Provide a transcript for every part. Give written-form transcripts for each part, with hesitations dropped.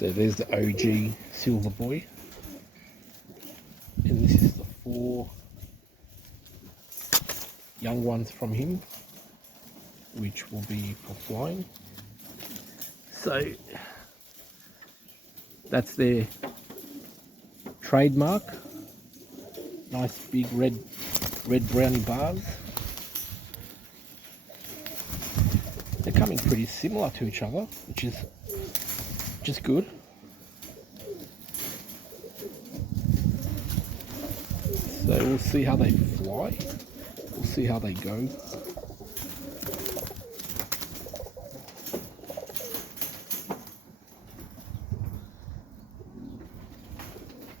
So there's the OG silver boy, and this is the 4 young ones from him, which will be for flying. So that's their trademark. Nice big red brownie bars. They're coming pretty similar to each other, which is just good. So we'll see how they fly. We'll see how they go.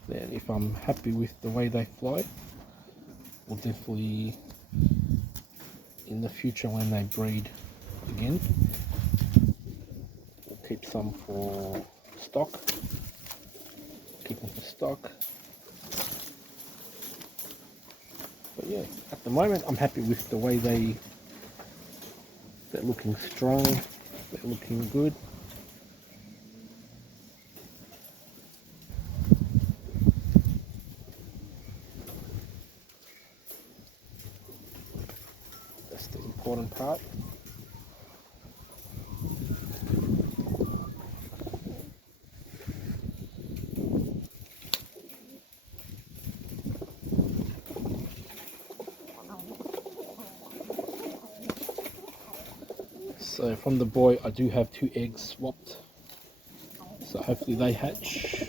Then if I'm happy with the way they fly, we'll definitely, in the future when they breed again, we'll keep some for stock. Keep them for stock. But yeah, at the moment I'm happy with the way they're looking strong, they're looking good. That's the important part. So from the boy I do have 2 eggs swapped, so hopefully they hatch.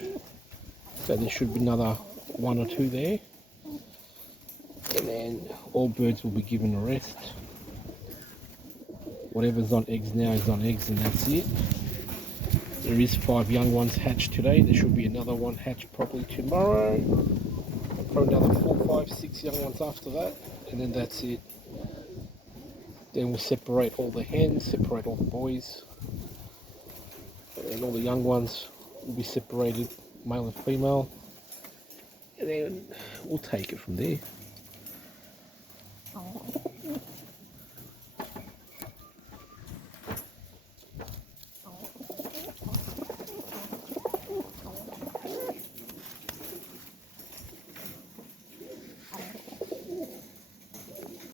So there should be another 1 or 2 there, and then all birds will be given a rest. Whatever's on eggs now is on eggs, and that's it. There is 5 young ones hatched today. There should be another one hatched probably tomorrow, and probably another 4, 5, 6 young ones after that, and then that's it. Then we'll separate all the hens, separate all the boys, and all the young ones will be separated, male and female, and then we'll take it from there.